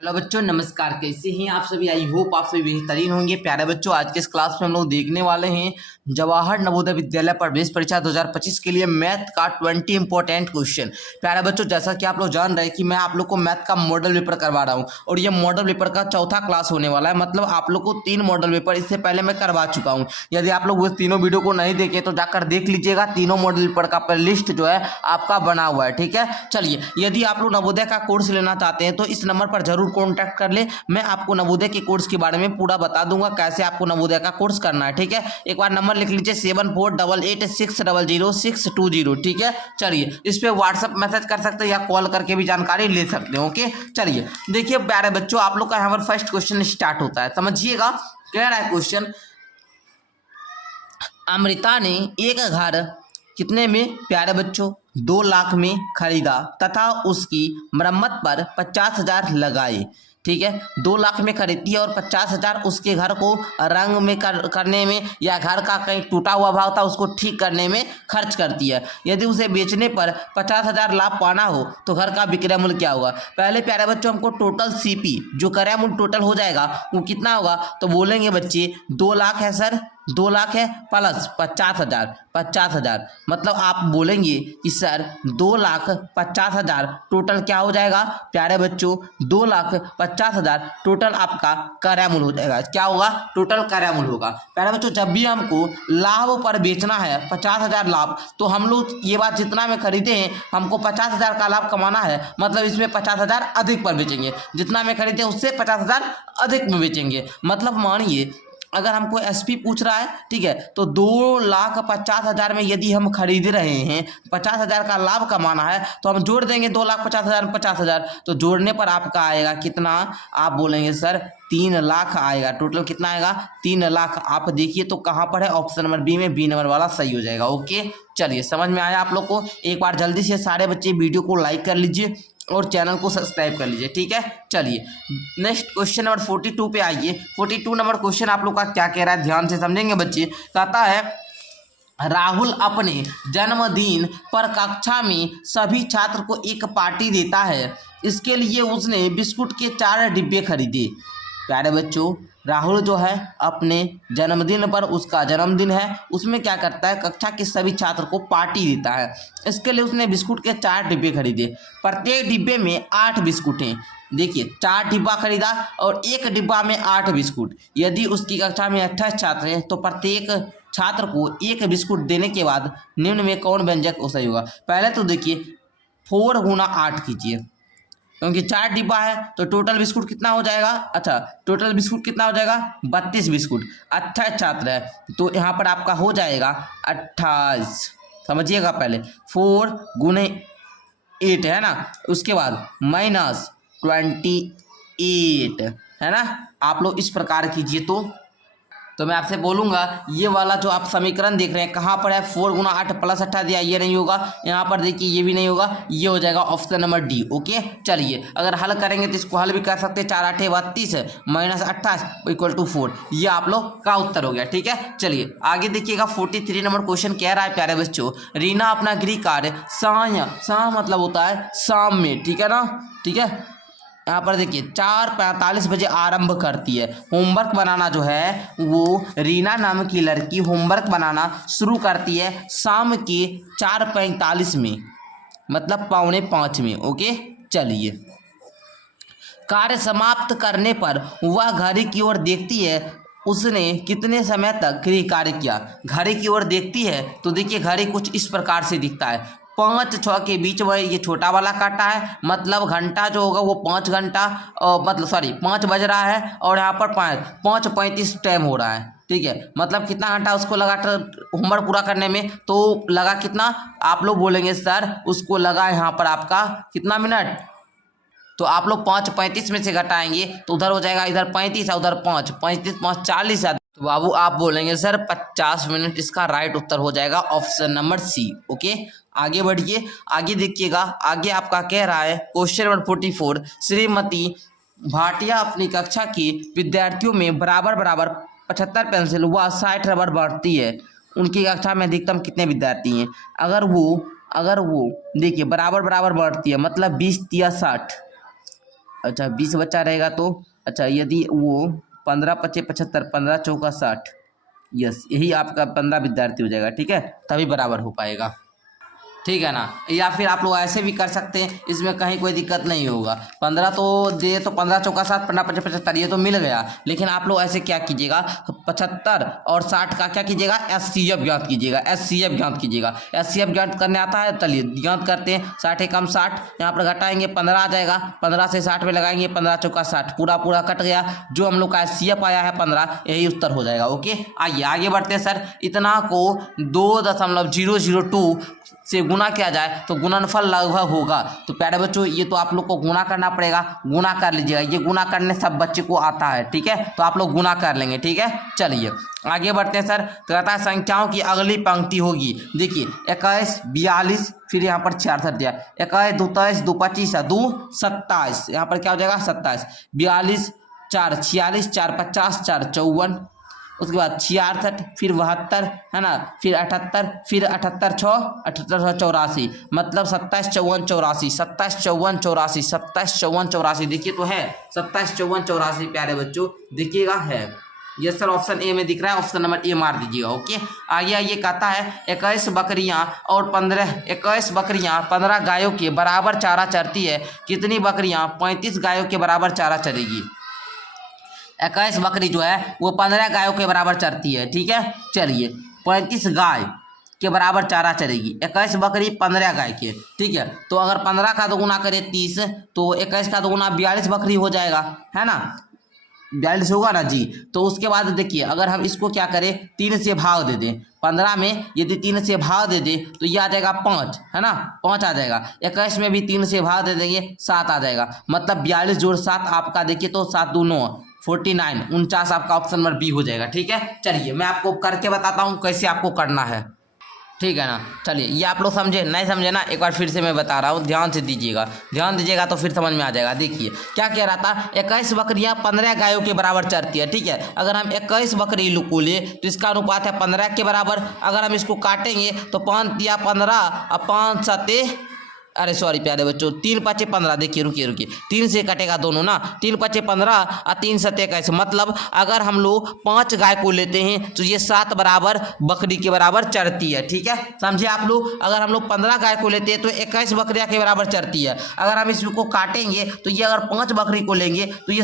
Hello बच्चों, नमस्कार। कैसे हैं आप सभी? आई होप आप सभी बेहतरीन होंगे। प्यारे बच्चों, आज के इस क्लास में हम लोग देखने वाले हैं जवाहर नवोदय विद्यालय प्रवेश परीक्षा 2025 के लिए मैथ का 20 इंपॉर्टेंट क्वेश्चन। प्यारे बच्चों, जैसा कि आप लोग जान रहे हैं कि मैं आप लोग को मैथ का मॉडल पेपर करवा रहा हूं और ये मॉडल पेपर का चौथा क्लास होने वाला है। मतलब आप लोग को 3 मॉडल पेपर इससे पहले मैं करवा चुका हूँ। यदि आप लोग वो तीनों वीडियो को नहीं देखे तो जाकर देख लीजिएगा। तीनों मॉडल पेपर का लिस्ट जो है आपका बना हुआ है। ठीक है, चलिए, यदि आप लोग नवोदय का कोर्स लेना चाहते हैं तो इस नंबर पर जरूर कॉन्टैक्ट कर ले। मैं आपको नवोदय के कोर्स के बारे में पूरा बता दूंगा, कैसे आपको नवोदय का कोर्स करना है। ठीक है, एक बार नंबर लिख लीजिए 7488600620। ठीक है, चलिए, इस पे व्हाट्सएप मैसेज कर सकते हैं या कॉल करके भी जानकारी ले सकते हो। ओके, चलिए देखिए प्यारे बच्चों, आप लोग का यहाँ पर फर्स्ट क्वेश्चन स्टार्ट होता है। समझिएगा, कह रहा है क्वेश्चन, अमृता ने एक घर कितने में? प्यारे बच्चों 2 लाख में खरीदा तथा उसकी मरम्मत पर 50,000 लगाए। ठीक है, 2 लाख में खरीदती है और 50,000 उसके घर को रंग में करने में या घर का कहीं टूटा हुआ भाग था उसको ठीक करने में खर्च करती है। यदि उसे बेचने पर 50,000 लाभ पाना हो तो घर का विक्रय मूल्य क्या होगा? पहले प्यारे बच्चों हमको टोटल सीपी जो क्रय मूल्य टोटल हो जाएगा वो कितना होगा? तो बोलेंगे बच्चे 2 लाख है सर, 2 लाख है प्लस 50,000 मतलब आप बोलेंगे कि सर 2,50,000 टोटल क्या हो जाएगा? प्यारे बच्चों 2,50,000 टोटल आपका क्रय मूल्य हो जाएगा। क्या होगा? टोटल क्रय मूल्य होगा। प्यारे बच्चों, जब भी हमको लाभ पर बेचना है 50,000 लाभ, तो हम लोग ये बात जितना में खरीदे हैं हमको 50,000 का लाभ कमाना है, मतलब इसमें 50,000 अधिक पर बेचेंगे। जितना में खरीदे उससे 50,000 अधिक में बेचेंगे। मतलब मानिए अगर हमको एसपी पूछ रहा है, ठीक है, तो 2,50,000 में यदि हम खरीद रहे हैं, 50,000 का लाभ कमाना है तो हम जोड़ देंगे 2,50,000 में 50,000, तो जोड़ने पर आपका आएगा कितना? आप बोलेंगे सर 3 लाख आएगा। टोटल कितना आएगा? 3 लाख। आप देखिए तो कहाँ पर है? ऑप्शन नंबर बी में, बी नंबर वाला सही हो जाएगा। ओके, चलिए, समझ में आया आप लोग को? एक बार जल्दी से सारे बच्चे वीडियो को लाइक कर लीजिए और चैनल को सब्सक्राइब कर लीजिए। ठीक है, चलिए नेक्स्ट क्वेश्चन नंबर 42 पे आइए। 42 नंबर क्वेश्चन आप लोग का क्या कह रहा है, ध्यान से समझेंगे बच्चे। कहता है, राहुल अपने जन्मदिन पर कक्षा में सभी छात्र को एक पार्टी देता है। इसके लिए उसने बिस्कुट के 4 डिब्बे खरीदे। प्यारे बच्चों, राहुल जो है अपने जन्मदिन पर, उसका जन्मदिन है, उसमें क्या करता है? कक्षा के सभी छात्र को पार्टी देता है। इसके लिए उसने बिस्कुट के 4 डिब्बे खरीदे। प्रत्येक डिब्बे में 8 बिस्कुट हैं। देखिए, 4 डिब्बा खरीदा और एक डिब्बा में 8 बिस्कुट। यदि उसकी कक्षा में 28 छात्र हैं तो प्रत्येक छात्र को एक बिस्कुट देने के बाद निम्न में कौन व्यंजक सही होगा? पहले तो देखिए 4 गुना 8 कीजिए, क्योंकि 4 डिब्बा है तो टोटल बिस्कुट कितना हो जाएगा? अच्छा, टोटल बिस्कुट कितना हो जाएगा? 32 बिस्कुट। 28 छात्र है तो यहाँ पर आपका हो जाएगा 28। समझिएगा, पहले 4 गुने 8 है ना, उसके बाद -28 है ना। आप लोग इस प्रकार कीजिए तो मैं आपसे बोलूंगा ये वाला जो आप समीकरण देख रहे हैं कहाँ पर है? 4 गुना 8 प्लस 18 दिया, ये नहीं होगा। यहाँ पर देखिए ये भी नहीं होगा, ये हो जाएगा ऑप्शन नंबर डी। ओके, चलिए, अगर हल करेंगे तो इसको हल भी कर सकते हैं। 4 8 32 -28 = 4। ये आप लोग का उत्तर हो गया। ठीक है, चलिए आगे देखिएगा। 43 नंबर क्वेश्चन कह रहा है, प्यारे बच्चों, रीना अपना गृह कार्य साय मतलब होता है शाम में, ठीक है ना। ठीक है, यहाँ पर देखिए 4:45 बजे आरंभ करती है। होमवर्क बनाना जो है वो रीना नाम की लड़की होमवर्क बनाना शुरू करती है शाम के 4:45 में, मतलब 4:45 में। ओके, चलिए, कार्य समाप्त करने पर वह घड़ी की ओर देखती है। उसने कितने समय तक गृह कार्य किया? घड़ी की ओर देखती है तो देखिए घड़ी कुछ इस प्रकार से दिखता है। 5-6 के बीच में ये छोटा वाला काटा है, मतलब घंटा जो होगा वो 5 घंटा, मतलब सॉरी 5 बज रहा है और यहाँ पर 5:35 टाइम हो रहा है। ठीक है, मतलब कितना घंटा उसको लगा होमवर्क पूरा करने में? तो लगा कितना? आप लोग बोलेंगे सर उसको लगा यहाँ पर आपका कितना मिनट? तो आप लोग 5:35 में से घटाएंगे तो उधर हो जाएगा, इधर 35 है उधर 5, 35 5 40 है। तो बाबू आप बोलेंगे सर 50 मिनट। इसका राइट उत्तर हो जाएगा ऑप्शन नंबर सी। ओके, आगे बढ़िए, आगे देखिएगा। आगे आपका कह रहा है क्वेश्चन नंबर 44, श्रीमती भाटिया अपनी कक्षा के विद्यार्थियों में बराबर 75 पेंसिल व 60 रबड़ बांटती है। उनकी कक्षा में अधिकतम कितने विद्यार्थी हैं? अगर वो देखिए बराबर बांटती है, मतलब 20 या 60। अच्छा 20 बच्चा रहेगा तो अच्छा यदि वो 15 पच्चे 75, 15 चौका 60, यस यही आपका 15 विद्यार्थी हो जाएगा। ठीक है, तभी बराबर हो पाएगा। ठीक है ना। या फिर आप लोग ऐसे भी कर सकते हैं, इसमें कहीं कोई दिक्कत नहीं होगा। 15 तो दे तो 15 चौका 7, 15 पच्चे 75, ये तो मिल गया। लेकिन आप लोग ऐसे क्या कीजिएगा, 75 और 60 का क्या कीजिएगा, SCF ज्ञात कीजिएगा। SCF ज्ञात कीजिएगा। SCF ज्ञात करने आता है, चलिए ज्ञात करते हैं। 60 एकम 60, यहाँ पर घटाएंगे 15 आ जाएगा, 15 से 60 में लगाएंगे, 15 चौका 60, पूरा पूरा कट गया। जो हम लोग का SCF आया है 15, यही उत्तर हो जाएगा। ओके, आइए आगे बढ़ते हैं सर। इतना को 2.002 से गुना किया जाए तो गुणनफल लगभग होगा। तो प्यारे बच्चों, ये तो आप लोग को गुना करना पड़ेगा, गुना कर लीजिएगा। ये गुना करने सब बच्चे को आता है। ठीक है, तो आप लोग गुना कर लेंगे। ठीक है, चलिए आगे बढ़ते हैं सर। तो कहता है संख्याओं की अगली पंक्ति होगी। देखिए 21, 42, फिर यहाँ पर 66 दिया। 21, 2, 23, 2, 25, 2, 27, यहाँ पर क्या हो जाएगा 27, 42, 4, 46, 4, 50, 4, 54, उसके बाद 66, फिर 72 है ना, फिर 78, फिर 78, 6, 78, 84, मतलब 27, 54, 84, 27, 54, 84, 27, 54, 84। देखिए तो है 27, 54, 84 प्यारे बच्चों, देखिएगा है। ये सर ऑप्शन ए में दिख रहा है, ऑप्शन नंबर ए मार दीजिएगा। ओके, आगे ये कहता है 21 बकरियां और 21 बकरियां 15 गायों के बराबर चारा चरती है। कितनी बकरियां 35 गायों के बराबर चारा चरेगी? 21 बकरी जो है वो 15 गायों के बराबर चरती है। ठीक है, चलिए 35 गाय के बराबर चारा चरेगी। 21 बकरी 15 गाय के। ठीक है, तो अगर 15 का दोगुना करें 30, तो 21 का दोगुना 42 बकरी हो जाएगा, है ना, 42 होगा ना जी। तो उसके बाद देखिए, अगर हम इसको क्या करें, 3 से भाग दे दें। 15 में यदि 3 से भाग दे दें तो ये आ जाएगा 5, है ना, 5 आ जाएगा। 21 में भी 3 से भाग दे देंगे, 7 आ जाएगा। मतलब 42 जोड़ 7 आपका देखिए तो 7 2 9, 49, 49 आपका ऑप्शन नंबर बी हो जाएगा। ठीक है, चलिए मैं आपको करके बताता हूँ कैसे आपको करना है। ठीक है ना, चलिए ये आप लोग समझे, नहीं समझे ना, एक बार फिर से मैं बता रहा हूँ, ध्यान से दीजिएगा, ध्यान दीजिएगा तो फिर समझ में आ जाएगा। देखिए क्या कह रहा था, 21 बकरियां 15 गायों के बराबर चरती है। ठीक है, अगर हम 21 बकरी को ले तो इसका अनुपात है 15 के बराबर। अगर हम इसको काटेंगे तो 5 तिया 15 और 5 सते, अरे सॉरी प्यारे बच्चों, 3 5 15, देखिए रुकिए 3 से कटेगा दोनों ना, 3 5 15 और 3 7 21, मतलब अगर हम लोग 5 गाय को लेते हैं तो ये 7 बराबर बकरी के बराबर चरती है। ठीक है, समझे आप लोग। अगर हम लोग 15 गाय को लेते हैं तो 21 बकरियां के बराबर चरती है। अगर हम इसको काटेंगे तो ये अगर 5 बकरी को लेंगे तो ये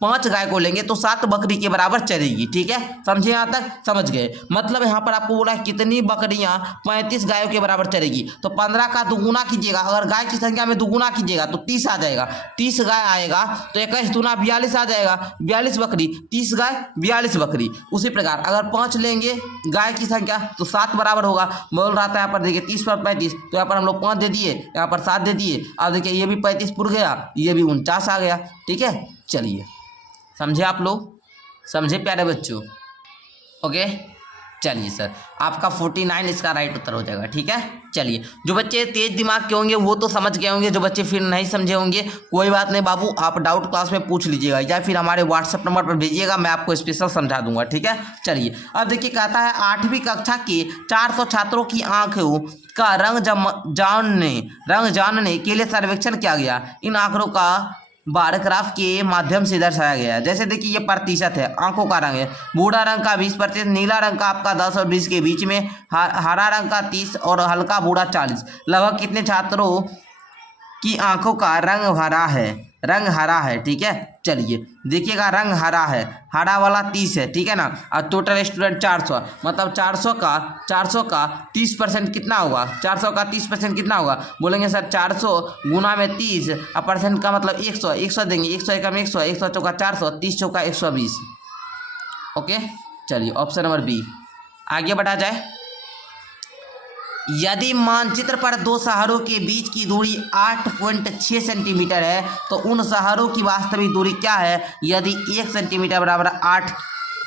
5 गाय को लेंगे तो 7 बकरी के बराबर चरेगी। ठीक है, समझे, यहाँ तक समझ गए। मतलब यहाँ पर आपको बोला है कितनी बकरियां 35 गायों के बराबर चरेगी। तो 15 का दुगुना कीजिएगा, अगर गाय की संख्या में दुगुना कीजिएगा तो 30 आ जाएगा। 30 गाय आएगा तो 21 दूना 42 आ जाएगा, 42 बकरी, 30 गाय 42 बकरी। उसी प्रकार अगर 5 लेंगे गाय की संख्या तो 7 बराबर होगा। बोल रहा था यहाँ पर देखिए 30 पर 35, तो यहाँ पर हम लोग 5 दे दिए, यहाँ पर 7 दे दिए। अब देखिए ये भी 35 पुर गया, ये भी 49 आ गया। ठीक है, चलिए समझे आप लोग, समझे प्यारे बच्चों। ओके, चलिए सर आपका 49 इसका राइट उत्तर हो जाएगा। ठीक है, चलिए जो बच्चे तेज दिमाग के होंगे वो तो समझ गए होंगे, जो बच्चे फिर नहीं समझे होंगे कोई बात नहीं बाबू, आप डाउट क्लास में पूछ लीजिएगा या फिर हमारे व्हाट्सएप नंबर पर भेजिएगा, मैं आपको स्पेशल समझा दूंगा। ठीक है, चलिए अब देखिए कहता है 8वीं कक्षा के 400 छात्रों की आंखों का रंग जानने के लिए सर्वेक्षण किया गया। इन आंकड़ों का बार ग्राफ के माध्यम से दर्शाया गया है। जैसे देखिए ये प्रतिशत है, आंखों का रंग है, बूढ़ा रंग का 20%, नीला रंग का आपका 10 और 20 के बीच में, हरा रंग का 30 और हल्का बूढ़ा 40। लगभग कितने छात्रों की आंखों का रंग हरा है। ठीक है, चलिए देखिएगा रंग हरा है, हरा वाला 30 है। ठीक है ना, और टोटल स्टूडेंट 400, मतलब 400 का 30% कितना होगा, 400 का 30% कितना होगा, बोलेंगे सर 400 गुना में 30 और परसेंट का मतलब 100 देंगे, 100 एकम 100, 100 चौका 400, 30 चौका 120। ओके, चलिए ऑप्शन नंबर बी। आगे बढ़ा जाए। यदि मानचित्र पर 2 शहरों के बीच की दूरी 8.6 सेंटीमीटर है तो उन शहरों की वास्तविक दूरी क्या है यदि 1 सेंटीमीटर बराबर 8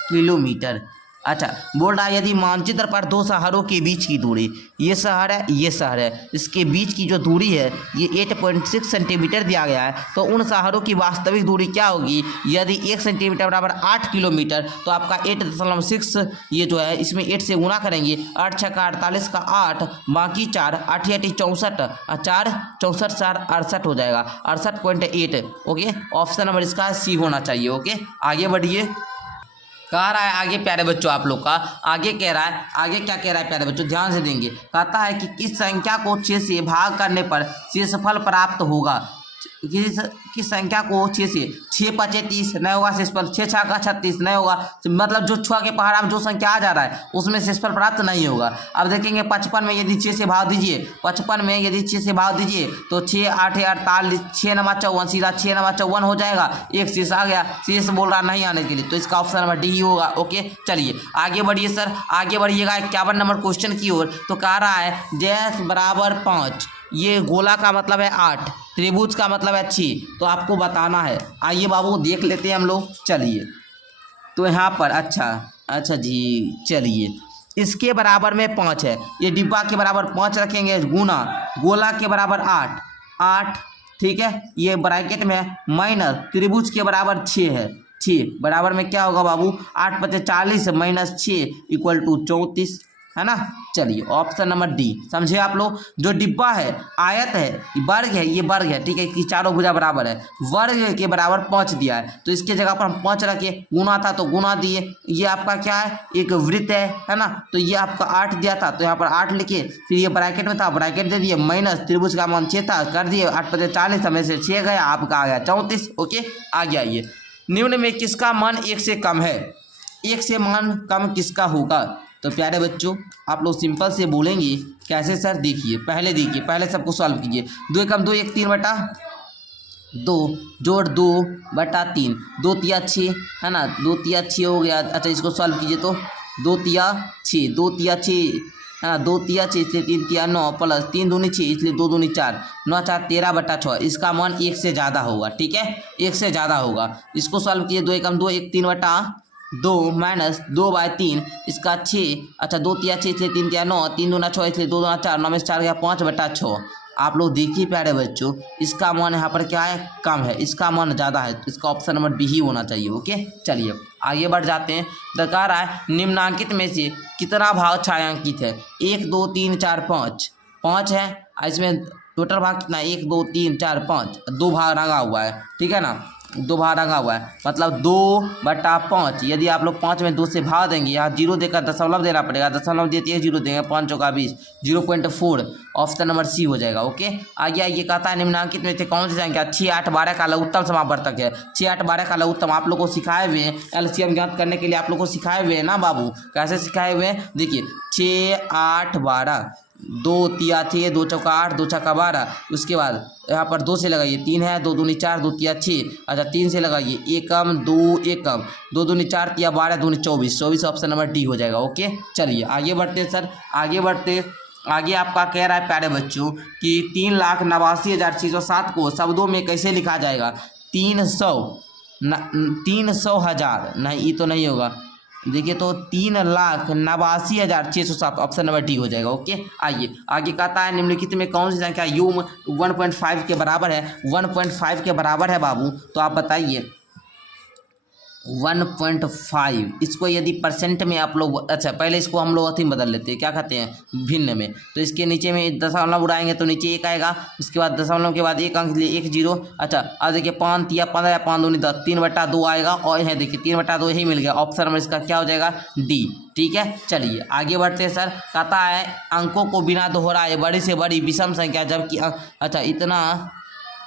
किलोमीटर। अच्छा, बोल रहा है यदि मानचित्र पर दो शहरों के बीच की दूरी, ये शहर है ये शहर है, इसके बीच की जो दूरी है ये 8.6 सेंटीमीटर दिया गया है, तो उन शहरों की वास्तविक दूरी क्या होगी? यदि 1 सेंटीमीटर बराबर 8 किलोमीटर, तो आपका 8.6 ये जो है इसमें 8 से गुना करेंगे, 8 छः का 48 का 8, बाकी 4, 8 8 64, 4 64 4 68 हो जाएगा, 68.8। ओके, ऑप्शन नंबर इसका सी होना चाहिए। ओके, आगे बढ़िए। कह रहा है आगे प्यारे बच्चों आप लोग का आगे कह रहा है, आगे क्या कह रहा है प्यारे बच्चों ध्यान से देंगे। कहता है कि किस संख्या को 6 से भाग करने पर शेषफल प्राप्त होगा? किस संख्या को 6 से, 6 5 30 नहीं होगा शेषफल, 6 6 का 36 नहीं होगा, मतलब जो 6 के पहाड़ा में जो संख्या आ जा रहा है उसमें शेषफल प्राप्त नहीं होगा। अब देखेंगे 55 में यदि 6 से भाग दीजिए, 55 में यदि 6 से भाग दीजिए तो 6 8 48, 6 नमा 54, सीधा 6 नमा 54 हो जाएगा, एक शेष आ गया, शेष बोल रहा नहीं आने के लिए, तो इसका ऑप्शन नंबर डी ही होगा। ओके, चलिए आगे बढ़िए सर, आगे बढ़िएगा 51 नंबर क्वेश्चन की ओर। तो कह रहा है डैश बराबर 5, ये गोला का मतलब है 8, त्रिभुज का मतलब है 6, तो आपको बताना है। आइए बाबू देख लेते हैं हम लोग, चलिए। तो यहाँ पर अच्छा जी, चलिए इसके बराबर में 5 है, ये डिब्बा के बराबर 5 रखेंगे गुना गोला के बराबर 8, ठीक है, ये ब्रैकेट में माइनस त्रिभुज के बराबर 6 है, 6 बराबर में क्या होगा बाबू? 8 5 40 माइनस 6 इक्वल टू 34, है ना। चलिए ऑप्शन नंबर डी, समझे आप लोग? जो डिब्बा है आयत है, वर्ग है, ये वर्ग है, ठीक है, कि चारों भुजा बराबर है, वर्ग के बराबर 5 दिया है, तो इसके जगह पर हम 5 रखिए, गुना था तो गुना दिए, ये आपका क्या है? एक वृत्त है ना, तो ये आपका 8 दिया था तो यहाँ पर 8 लिखिए, फिर ये ब्रैकेट में था ब्रैकेट दे दिए, माइनस त्रिभुज का मान 6 था कर दिए, 8 5 40 में से 6 गया, आपका आ गया 34। ओके, आगे आइए। निम्न में किसका मान 1 से कम है? 1 से मान कम किसका होगा? तो प्यारे बच्चों आप लोग सिंपल से बोलेंगे कैसे सर? देखिए पहले सबको सॉल्व कीजिए। 2 एकम 2 1 3 बटा 2 जोड़ 2 बटा 3, 2 तिया 6 है ना, 2 तिया 6 हो गया। अच्छा इसको सॉल्व कीजिए तो 2 तिया 6, 2 तिया 6 है ना, 2 तिया 6 इसलिए 3 तिया 9 प्लस 3 दूनी 6 इसलिए 2 दूनी 4, 9 4 13 बटा 6, इसका मान 1 से ज़्यादा होगा। ठीक है, 1 से ज़्यादा होगा। इसको सॉल्व कीजिए। 2 एकम 2 1 3 बटा 2 माइनस 2/3 इसका 6, अच्छा 2 तिया 6 इसलिए 3 तिया 9, 3 दूना 6 इसलिए 2 दूना 4, 9 में से 4 गया 5 बटा 6। आप लोग देखिए प्यारे बच्चों, इसका मान यहाँ पर क्या है? कम है, इसका मान ज़्यादा है, तो इसका ऑप्शन नंबर बी ही होना चाहिए। ओके, चलिए आगे बढ़ जाते हैं। बता रहा है निम्नांकित में से कितना भाग छायांकित है? 1 2 3 4 5 है, इसमें टोटल भाग कितना है? 1 2 3 4 5, 2 भाग रंगा हुआ है, ठीक है ना, 2 भाग रंगा हुआ है, मतलब 2/5। यदि आप लोग 5 में 2 से भाग देंगे, यहाँ 0 देकर दशमलव देना पड़ेगा, दशमलव देते 0 देंगे, 5 चौका 20, 0.4, ऑप्शन नंबर सी हो जाएगा। ओके, आगे आइए। कहता है निम्नांकित में से कौन सी संख्या 6 8 12 का लघुत्तम समावर्तक है? 6 8 12 का लघुत्तम आप लोग को सिखाए हुए हैं, एलसीएम ज्ञात करने के लिए आप लोग को सिखाए हुए हैं ना बाबू। कैसे सिखाए हुए हैं? देखिए 6 8 12, 2 तिया 6, 2 चौका 8, 2 छक्का 12, उसके बाद यहाँ पर 2 से लगाइए, 3 है, 2 दूनी 4, 2 तिया 6, अच्छा 3 से लगाइए, एकम 2 एकम, 2 दूनी 4 तिया 12, दूनी 24, 24 ऑप्शन नंबर डी हो जाएगा। ओके, चलिए आगे बढ़ते सर, आगे आपका कह रहा है प्यारे बच्चों कि 3,89,607 को शब्दों में कैसे लिखा जाएगा? 300,000 नहीं, ये तो नहीं होगा। देखिए तो 3,89,607 ऑप्शन नंबर डी हो जाएगा। ओके, आइए आगे। कहता है निम्नलिखित में कौन सी संख्या यू 1.5 के बराबर है? 1.5 के बराबर है बाबू, तो आप बताइए 1.5। इसको यदि परसेंट में आप लोग, अच्छा पहले इसको हम लोग अथी में बदल लेते हैं, क्या कहते हैं, भिन्न में। तो इसके नीचे में दशमलव उड़ाएंगे तो नीचे 1 आएगा, उसके बाद दशमलव के बाद 1 अंक लिए 1 0। अच्छा अब देखिए 5 तिया 15, 5 दूनी 10, 3/2 आएगा, और यहाँ देखिए 3/2 ही मिल गया, ऑप्शन नंबर इसका क्या हो जाएगा? डी। ठीक है, चलिए आगे बढ़ते हैं सर। कहता है अंकों को बिना दोहराए बड़ी से बड़ी विषम संख्या जबकि अच्छा इतना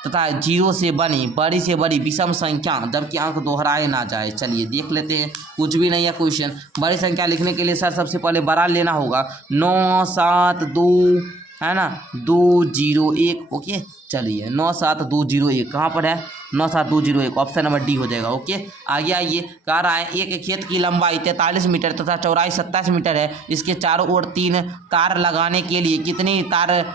तथा 0 से बनी बड़ी से बड़ी विषम संख्या जबकि अंक दोहराए ना जाए। चलिए देख लेते हैं, कुछ भी नहीं है क्वेश्चन। बड़ी संख्या लिखने के लिए सर सबसे पहले बड़ा लेना होगा, 9 7 2 है ना, 2 0 1। ओके, चलिए 9 7 2 0 1 कहाँ पर है? 9 7 2 0 1, ऑप्शन नंबर डी हो जाएगा। ओके, आगे आइए। कह रहा है एक खेत की लंबाई 43 मीटर तथा चौड़ाई 27 मीटर है, इसके चारों ओर 3 तार लगाने के लिए कितनी तार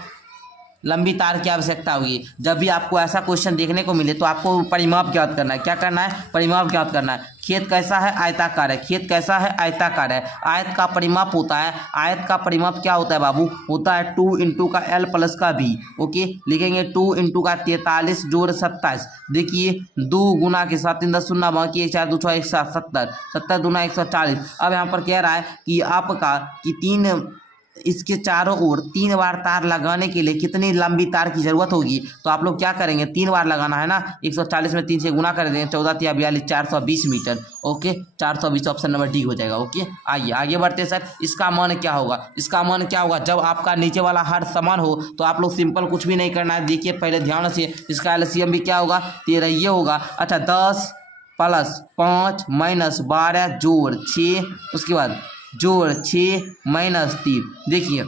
लंबी तार की आवश्यकता होगी। जब भी आपको ऐसा क्वेश्चन देखने को मिले तो आपको परिमाप ज्ञात करना है। क्या करना है? परिमाप ज्ञात करना है। खेत कैसा है? आयताकार है। खेत कैसा है? आयताकार है। आयत का परिमाप होता है, आयत का परिमाप क्या होता है बाबू? होता है 2 इंटू का L प्लस का V। ओके, लिखेंगे 2 इंटू का 43 जोड़ 27। देखिए 2 गुना के साथ 3 10 शून्य बाकी 1 4 2 6 1 7 70 70 दूना 140। अब यहाँ पर कह रहा है कि आपका कि 3 इसके चारों ओर 3 बार तार लगाने के लिए कितनी लंबी तार की जरूरत होगी? तो आप लोग क्या करेंगे? 3 बार लगाना है ना, 140 में 3 से गुना कर देंगे, 14 × 42 420 मीटर। ओके, 420 ऑप्शन नंबर डी हो जाएगा। ओके, आइए आगे बढ़ते सर। इसका मान क्या होगा? इसका मान क्या होगा? जब आपका नीचे वाला हर समान हो तो आप लोग सिंपल कुछ भी नहीं करना है। देखिए पहले ध्यान से, इसका एलसीएम भी क्या होगा? 13 ये होगा। अच्छा, 10 प्लस 5 माइनस 12 जोड़ 6, उसके बाद जोड़ 6 माइनस 3। देखिए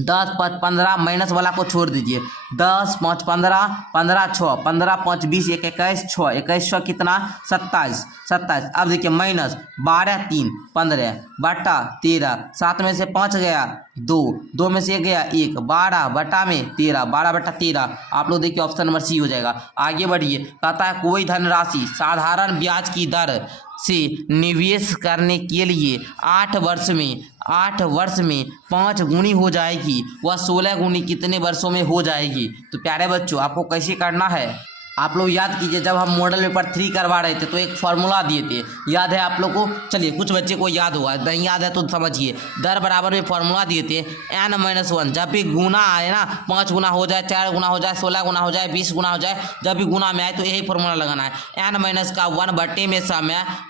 10 5 15 माइनस वाला को छोड़ दीजिए। 10 5 15 15 6 15 5 20 1 21 6 21 6 कितना? 27 27। अब देखिए माइनस 12 3 15 बटा 13, 7 में से 5 गया 2, 2 में से गया 1, 12 बटा में 13, 12 बटा 13। आप लोग देखिए ऑप्शन नंबर सी हो जाएगा। आगे बढ़िए, कहता है कोई धनराशि साधारण ब्याज की दर से निवेश करने के लिए 8 वर्ष में 5 गुनी हो जाएगी, वह 16 गुनी कितने वर्षों में हो जाएगी? तो प्यारे बच्चों आपको कैसे करना है? आप लोग याद कीजिए, जब हम मॉडल पेपर 3 करवा रहे थे तो एक फार्मूला दिए थे, याद है आप लोग को? चलिए कुछ बच्चे को याद होगा, नहीं याद है तो समझिए। दर बराबर में फार्मूला दिए थे n-1। जब भी गुना आए ना, 5 गुना हो जाए, 4 गुना हो जाए, 16 गुना हो जाए, 20 गुना हो जाए, जब भी गुना में आए तो यही फार्मूला लगाना है। n-1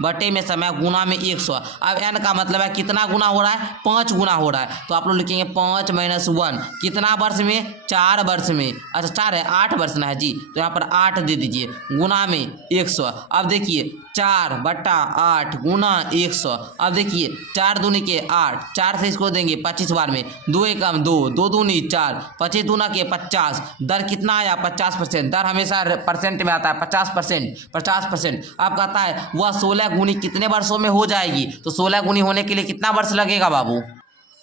बटे में समय गुना में 100। अब n का मतलब है कितना गुना हो रहा है? 5 गुना हो रहा है। तो आप लोग लिखेंगे 5 - 1 कितना वर्ष में? 4 वर्ष में। अच्छा 4 है, 8 वर्ष ना है जी, तो यहाँ पर 8 दे दीजिए गुना में 100। अब देखिए 4 बटा 8 गुना 100। अब देखिए 4 दूनी के 8, 4 से इसको देंगे 25 बार में, 2 एकम 2, 2 दूनी 4, 25 दूना के 50। दर कितना आया? 50%। दर हमेशा परसेंट में आता है, 50%। अब कहता है वह 16 गुनी कितने वर्षों में हो जाएगी? तो 16 गुनी होने के लिए कितना वर्ष लगेगा बाबू?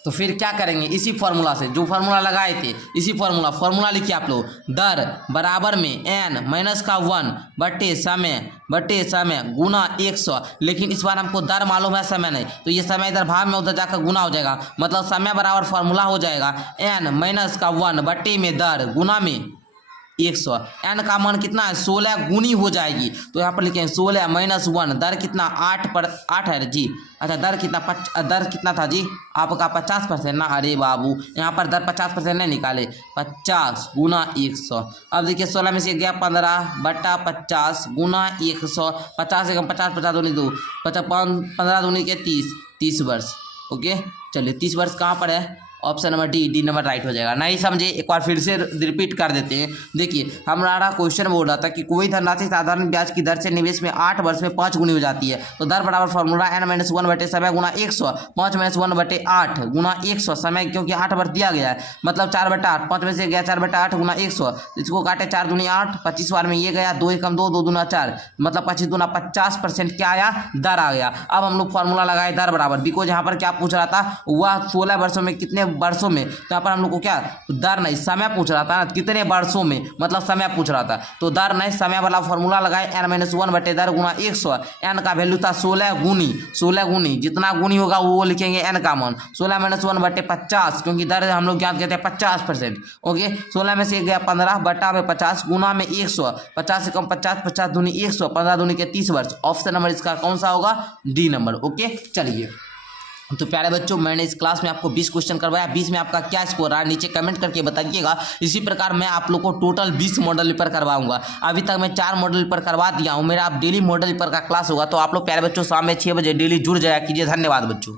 तो फिर क्या करेंगे? इसी फार्मूला से, जो फार्मूला लगाए थे, इसी फार्मूला लिखिए आप लोग। दर बराबर में n-1 बटे समय गुना 100। लेकिन इस बार हमको दर मालूम है, समय नहीं, तो ये समय इधर भाग में उधर जाकर गुना हो जाएगा। मतलब समय बराबर फार्मूला हो जाएगा n-1 बटे में दर गुना में 100। n का मान कितना है? 16 गुनी हो जाएगी। तो यहाँ पर लिखें 16 - 1। दर कितना? 8 है जी। अच्छा दर कितना था जी आपका? 50% ना। अरे बाबू यहाँ पर दर 50% नहीं निकाले, 50 गुना 100। अब देखिए 16 में से गया 15 बटा 50 गुना 100। 50 से 50 50 दूनी 2, 15 दूनी के 30 वर्ष। ओके, चलिए 30 वर्ष कहाँ पर है? Option number D number right हो जाएगा। नहीं समझे? एक बार फिर से रिपीट कर देते हैं। देखिए हमारा क्वेश्चन बोल रहा था कि कोई धनराशि साधारण ब्याज की दर से निवेश में 8 वर्ष में 5 गुनी हो जाती है। तो दर बराबर फार्मूला n-1 बटे समय गुना 100। 5 - 1 बटे 8 गुना 100। समय क्योंकि 8 वर्ष दिया गया है, मतलब 4 बटा 8। 5 में से गया 4 बटा 8 गुना 100। इसको काटे 4 दूनी 8, 25 बार में ये गया, 2 एकम 2, 2 दूना 4, मतलब 25 दूना 50% क्या आया? दर आ गया। अब हम लोग फार्मूला लगाए दर बराबर, बिकॉज यहाँ पर क्या पूछ रहा था? वह 16 वर्षों में कितने वर्षों में? तो यहाँ पर हम लोग को क्या दर नहीं समय पूछ रहा था ना, कितने वर्षों में, मतलब समय पूछ रहा था। तो दर नहीं समय वाला फॉर्मूला लगाए n-1 बटे दर गुना 100। n का वैल्यू था 16 गुनी। जितना गुनी होगा वो लिखेंगे n का मान। 16 - 1 बटे 50, क्योंकि दर हम लोग ज्ञात कहते हैं 50%। ओके, 16 में से गया 15 बटा में 50 गुना में 100। 50 से कम 50, 50 दूनी 100, 15 दूनी के 30 वर्ष। ऑप्शन नंबर इसका कौन सा होगा? D number. ओके, चलिए तो प्यारे बच्चों मैंने इस क्लास में आपको 20 क्वेश्चन करवाया। 20 में आपका क्या स्कोर रहा नीचे कमेंट करके बताइएगा। इसी प्रकार मैं आप लोग को टोटल 20 मॉडल पेपर करवाऊंगा। अभी तक मैं 4 मॉडल पेपर करवा दिया हूं। मेरा आप डेली मॉडल पेपर का क्लास होगा, तो आप लोग प्यारे बच्चों शाम में 6 बजे डेली जुड़ जाया कीजिए। धन्यवाद बच्चों।